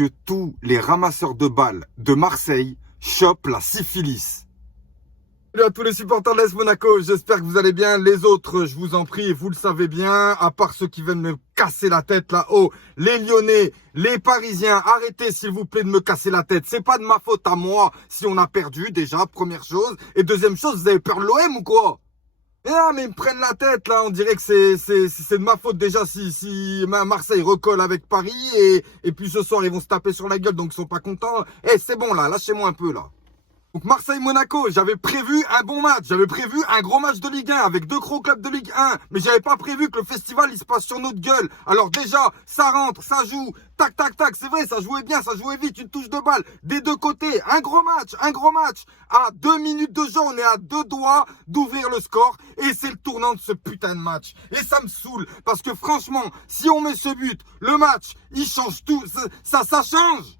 que tous les ramasseurs de balles de Marseille chopent la syphilis. Salut à tous les supporters de l'AS Monaco, j'espère que vous allez bien. Les autres, je vous en prie, vous le savez bien, à part ceux qui viennent me casser la tête là-haut, les Lyonnais, les Parisiens, arrêtez s'il vous plaît de me casser la tête. C'est pas de ma faute à moi si on a perdu déjà, première chose. Et deuxième chose, vous avez peur de l'OM ou quoi? Ah, mais ils me prennent la tête là, on dirait que c'est de ma faute déjà si Marseille recolle avec Paris et puis ce soir ils vont se taper sur la gueule donc ils sont pas contents. Eh, c'est bon là, lâchez-moi un peu là. Donc Marseille-Monaco, j'avais prévu un bon match, j'avais prévu un gros match de Ligue 1 avec deux gros clubs de Ligue 1, mais j'avais pas prévu que le festival il se passe sur notre gueule. Alors déjà, ça rentre, ça joue, tac tac tac, c'est vrai, ça jouait bien, ça jouait vite, une touche de balle des deux côtés, un gros match. À 2 minutes de jeu, on est à 2 doigts d'ouvrir le score et c'est le tournant de ce putain de match. Et ça me saoule parce que franchement, si on met ce but, le match, il change tout, ça change.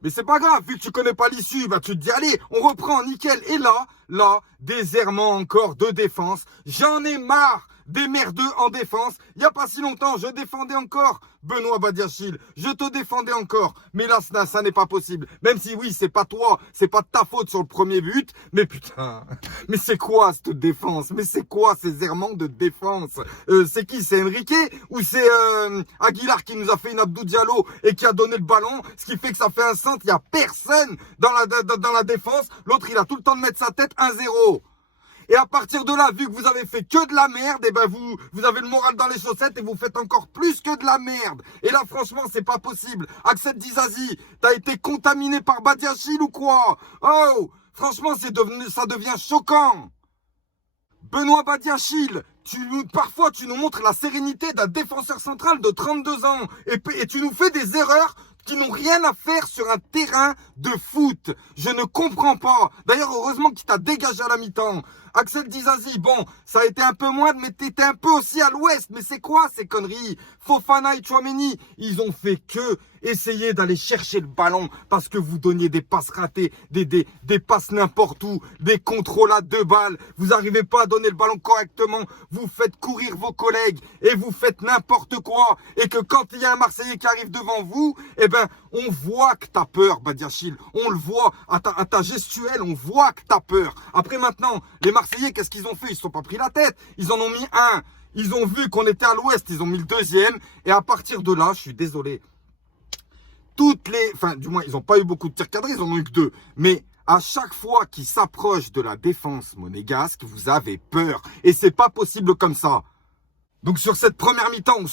Mais c'est pas grave, vu que tu connais pas l'issue, bah tu te dis allez, on reprend, nickel. Et là, des errements encore de défense. J'en ai marre des merdeux en défense. Il y a pas si longtemps, je défendais encore Benoît Badiachil. Je te défendais encore. Mais là, ça n'est pas possible. Même si oui, c'est pas toi, c'est pas de ta faute sur le premier but. Mais putain, mais c'est quoi cette défense? Mais c'est quoi ces errements de défense? C'est qui? C'est Enrique? Ou c'est Aguilar qui nous a fait une Abdou Diallo et qui a donné le ballon? Ce qui fait que ça fait un centre. Il y a personne dans la défense. L'autre, il a tout le temps de mettre sa tête 1-0. Et à partir de là, vu que vous avez fait que de la merde, et ben vous avez le moral dans les chaussettes et vous faites encore plus que de la merde. Et là, franchement, c'est pas possible. Axel Dizazi, t'as été contaminé par Badiachil ou quoi? Oh, franchement, ça devient choquant. Benoît Badiachil, parfois tu nous montres la sérénité d'un défenseur central de 32 ans et tu nous fais des erreurs qui n'ont rien à faire sur un terrain de foot. Je ne comprends pas. D'ailleurs, heureusement qu'il t'a dégagé à la mi-temps. Axel Dizazi, bon, ça a été un peu moins, mais t'étais un peu aussi à l'ouest. Mais c'est quoi ces conneries? Fofana et Tchouaméni, ils ont fait que essayer d'aller chercher le ballon parce que vous donniez des passes ratées, des passes n'importe où, des contrôles à 2 balles. Vous n'arrivez pas à donner le ballon correctement. Vous faites courir vos collègues et vous faites n'importe quoi. Et que quand il y a un Marseillais qui arrive devant vous, eh ben, on voit que t'as peur, Badiachil. On le voit à ta gestuelle, on voit que t'as peur. Après maintenant, les Marseillais, qu'est-ce qu'ils ont fait? Ils se sont pas pris la tête. Ils en ont mis un. Ils ont vu qu'on était à l'ouest, ils ont mis le deuxième. Et à partir de là, je suis désolé. Enfin, du moins, ils n'ont pas eu beaucoup de tirs cadrés, ils en ont eu que 2. Mais à chaque fois qu'ils s'approchent de la défense monégasque, vous avez peur. Et c'est pas possible comme ça. Donc sur cette première mi-temps, on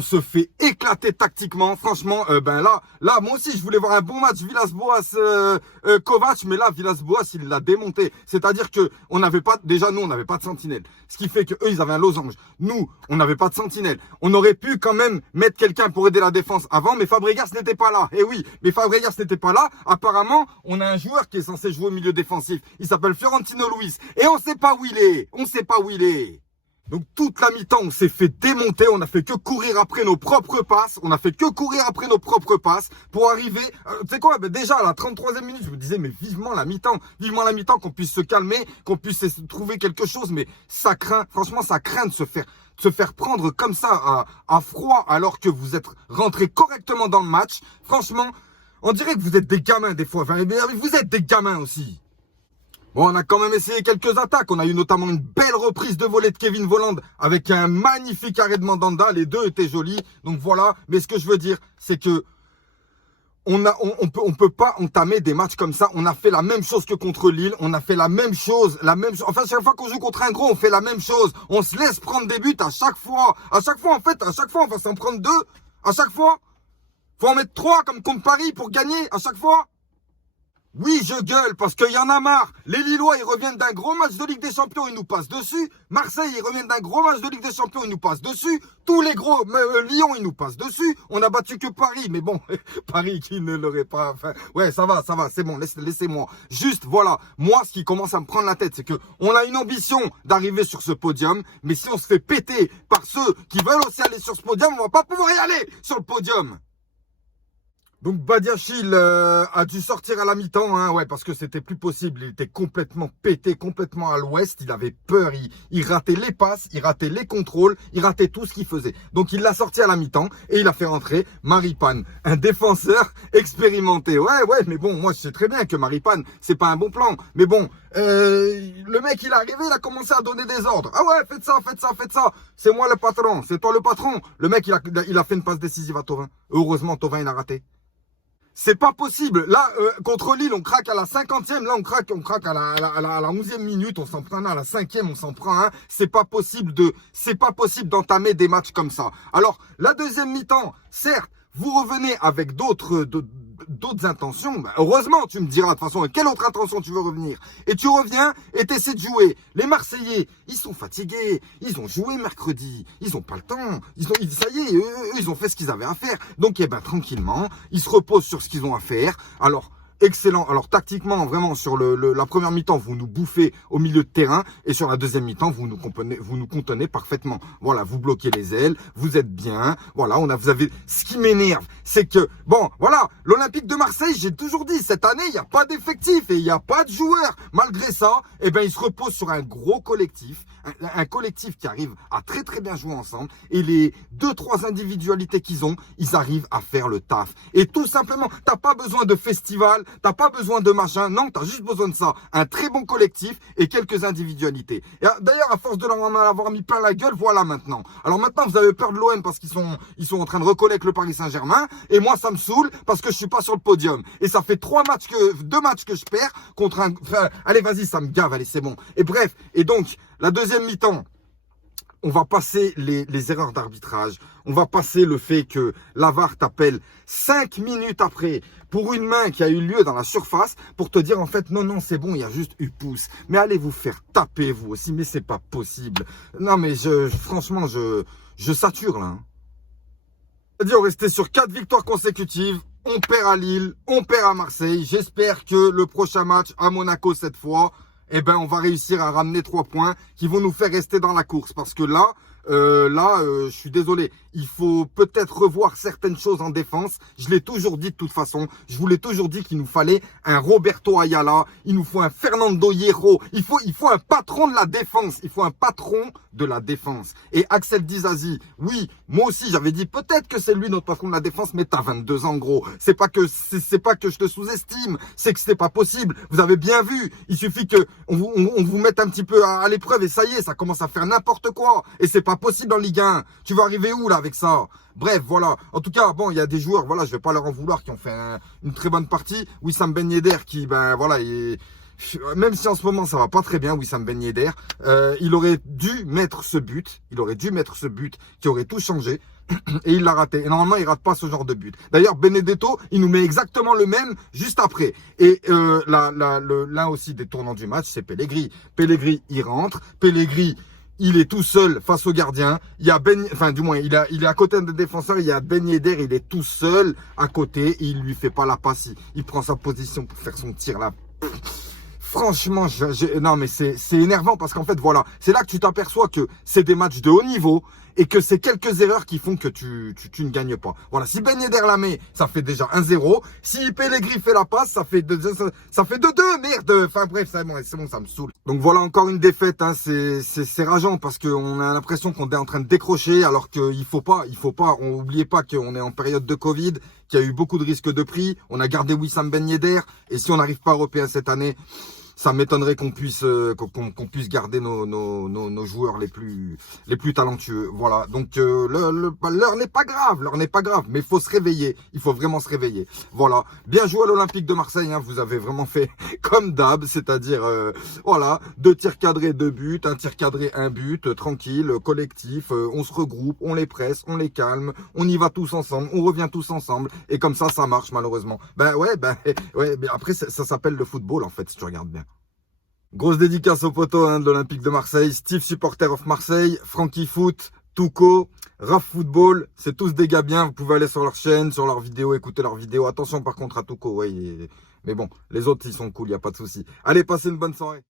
se fait éclater tactiquement. Franchement, là, moi aussi, je voulais voir un bon match Villas-Boas Kovac, mais là, Villas-Boas, il l'a démonté. C'est-à-dire que nous, on n'avait pas de sentinelle. Ce qui fait que eux, ils avaient un losange. Nous, on n'avait pas de sentinelle. On aurait pu quand même mettre quelqu'un pour aider la défense avant, mais Fabregas n'était pas là. Et oui, mais Fabregas n'était pas là. Apparemment, on a un joueur qui est censé jouer au milieu défensif. Il s'appelle Fiorentino Luis. Et on sait pas où il est. On sait pas où il est. Donc toute la mi-temps, on s'est fait démonter, on a fait que courir après nos propres passes, pour arriver, tu sais quoi, déjà à la 33e minute, je me disais, mais vivement la mi-temps, qu'on puisse se calmer, qu'on puisse trouver quelque chose, mais ça craint, franchement ça craint de se faire prendre comme ça à froid alors que vous êtes rentré correctement dans le match. Franchement, on dirait que vous êtes des gamins des fois, enfin, vous êtes des gamins aussi. Bon, on a quand même essayé quelques attaques. On a eu notamment une belle reprise de volée de Kevin Volland avec un magnifique arrêt de Mandanda. Les deux étaient jolis. Donc voilà. Mais ce que je veux dire, c'est que on peut pas entamer des matchs comme ça. On a fait la même chose que contre Lille. On a fait la même chose. Enfin, chaque fois qu'on joue contre un gros, on fait la même chose. On se laisse prendre des buts à chaque fois. À chaque fois, on va s'en prendre 2. À chaque fois. Faut en mettre 3 comme contre Paris pour gagner à chaque fois. Oui, je gueule parce qu'il y en a marre. Les Lillois, ils reviennent d'un gros match de Ligue des Champions, ils nous passent dessus. Marseille, ils reviennent d'un gros match de Ligue des Champions, ils nous passent dessus. Tous les gros, Lyon, ils nous passent dessus. On a battu que Paris, mais bon, Paris qui ne l'aurait pas. Enfin, ouais, ça va, c'est bon, laissez-moi. Juste, voilà, moi, ce qui commence à me prendre la tête, c'est que on a une ambition d'arriver sur ce podium, mais si on se fait péter par ceux qui veulent aussi aller sur ce podium, on va pas pouvoir y aller sur le podium. Donc Badiachil a dû sortir à la mi-temps, hein, ouais, parce que c'était plus possible. Il était complètement pété, complètement à l'ouest. Il avait peur, il ratait les passes, il ratait les contrôles, il ratait tout ce qu'il faisait. Donc il l'a sorti à la mi-temps et il a fait rentrer Maripane, un défenseur expérimenté. Ouais, mais bon, moi je sais très bien que Maripane, c'est pas un bon plan. Mais bon, le mec il est arrivé, il a commencé à donner des ordres. Ah ouais, faites ça, faites ça, faites ça. C'est moi le patron, c'est toi le patron. Le mec il a fait une passe décisive à Thauvin. Heureusement, Thauvin il a raté. C'est pas possible. Là, contre Lille, on craque à la 50e. Là, on craque à la 11e minute. On s'en prend un à la 5e, on s'en prend un. C'est pas possible d'entamer des matchs comme ça. Alors, la deuxième mi-temps, certes, vous revenez avec d'autres intentions. Ben, heureusement, tu me diras, de toute façon, quelle autre intention tu veux revenir? Et tu reviens et tu essaies de jouer. Les Marseillais, ils sont fatigués. Ils ont joué mercredi. Ils ont pas le temps. Ça y est, eux, ils ont fait ce qu'ils avaient à faire. Donc, eh ben, tranquillement, ils se reposent sur ce qu'ils ont à faire. Alors, excellent. Alors, tactiquement, vraiment, sur la première mi-temps, vous nous bouffez au milieu de terrain. Et sur la deuxième mi-temps, vous nous contenez parfaitement. Voilà, vous bloquez les ailes. Vous êtes bien. Voilà, vous avez... Ce qui m'énerve, c'est que... Bon, voilà, l'Olympique de Marseille, j'ai toujours dit, cette année, il n'y a pas d'effectif et il n'y a pas de joueurs. Malgré ça, eh ben, ils se reposent sur un gros collectif. Un collectif qui arrive à très très bien jouer ensemble. Et les 2-3 individualités qu'ils ont, ils arrivent à faire le taf. Et tout simplement, t'as pas besoin de festival, t'as pas besoin de machin. Non, t'as juste besoin de ça. Un très bon collectif et quelques individualités. Et d'ailleurs, à force de leur en avoir mis plein la gueule, voilà maintenant. Alors maintenant, vous avez peur de l'OM parce qu'ils sont en train de recoller avec le Paris Saint-Germain. Et moi, ça me saoule parce que je suis pas sur le podium. Et ça fait 2 matchs que je perds contre un... Enfin, allez, vas-y, ça me gave, allez, c'est bon. Et bref, et donc... La deuxième mi-temps, on va passer les erreurs d'arbitrage. On va passer le fait que la VAR t'appelle 5 minutes après pour une main qui a eu lieu dans la surface pour te dire en fait non, c'est bon, il y a juste eu pouce. Mais allez vous faire taper vous aussi, mais c'est pas possible. Non mais franchement, je sature là. C'est-à-dire on restait sur 4 victoires consécutives. On perd à Lille, on perd à Marseille. J'espère que le prochain match à Monaco cette fois, eh ben, on va réussir à ramener 3 points qui vont nous faire rester dans la course. Parce que là, je suis désolé. Il faut peut-être revoir certaines choses en défense. Je l'ai toujours dit de toute façon. Je vous l'ai toujours dit qu'il nous fallait un Roberto Ayala. Il nous faut un Fernando Hierro. Il faut un patron de la défense. Il faut un patron de la défense. Et Axel Disasi, oui, moi aussi j'avais dit peut-être que c'est lui notre patron de la défense, mais t'as 22 ans gros. C'est pas que je te sous-estime. C'est que c'est pas possible. Vous avez bien vu. Il suffit que on vous mette un petit peu à l'épreuve et ça y est, ça commence à faire n'importe quoi. Et c'est pas possible en Ligue 1. Tu vas arriver où là avec ça? Bref, voilà. En tout cas, bon, il y a des joueurs, voilà, je vais pas leur en vouloir, qui ont fait une très bonne partie. Wissam Ben Yedder qui, ben voilà, même si en ce moment ça va pas très bien, Wissam Ben Yedder, il aurait dû mettre ce but. Il aurait dû mettre ce but qui aurait tout changé. Et il l'a raté. Et normalement, il rate pas ce genre de but. D'ailleurs, Benedetto, il nous met exactement le même juste après. Et l'un aussi des tournants du match, c'est Pellegrini. Pellegrini, il rentre. Pellegrini, il est tout seul face au gardien. Il y a il est à côté des défenseurs. Il y a Ben Yedder, il est tout seul à côté. Et il lui fait pas la passe. Il prend sa position pour faire son tir là. Franchement, non mais c'est énervant parce qu'en fait, voilà, c'est là que tu t'aperçois que c'est des matchs de haut niveau et que c'est quelques erreurs qui font que tu ne gagnes pas. Voilà, si Ben Yedder la met, ça fait déjà 1-0. Si Pellegrini fait la passe, ça fait 2-2, merde. Enfin bref, c'est bon, ça me saoule. Donc voilà encore une défaite, hein. C'est rageant parce qu'on a l'impression qu'on est en train de décrocher alors qu'il faut pas, oubliez pas qu'on est en période de Covid, qu'il y a eu beaucoup de risques de prix. On a gardé Wissam Ben Yedder et si on n'arrive pas européen cette année, ça m'étonnerait qu'on puisse garder nos joueurs les plus talentueux. Voilà. Donc l'heure n'est pas grave, mais il faut se réveiller. Il faut vraiment se réveiller. Voilà. Bien joué à l'Olympique de Marseille. Hein. Vous avez vraiment fait comme d'hab, c'est-à-dire voilà, 2 tirs cadrés, 2 buts, 1 tir cadré, 1 but, tranquille, collectif. On se regroupe, on les presse, on les calme, on y va tous ensemble, on revient tous ensemble, et comme ça marche malheureusement. Ouais, mais après ça s'appelle le football en fait, si tu regardes bien. Grosse dédicace au poteau de l'Olympique de Marseille, Steve supporter of Marseille, Frankie Foot, Touko, Raf Football, c'est tous des gars bien, vous pouvez aller sur leur chaîne, sur leurs vidéos, écouter leurs vidéos. Attention par contre à Touko, ouais, mais bon, les autres ils sont cool, il n'y a pas de souci. Allez, passez une bonne soirée.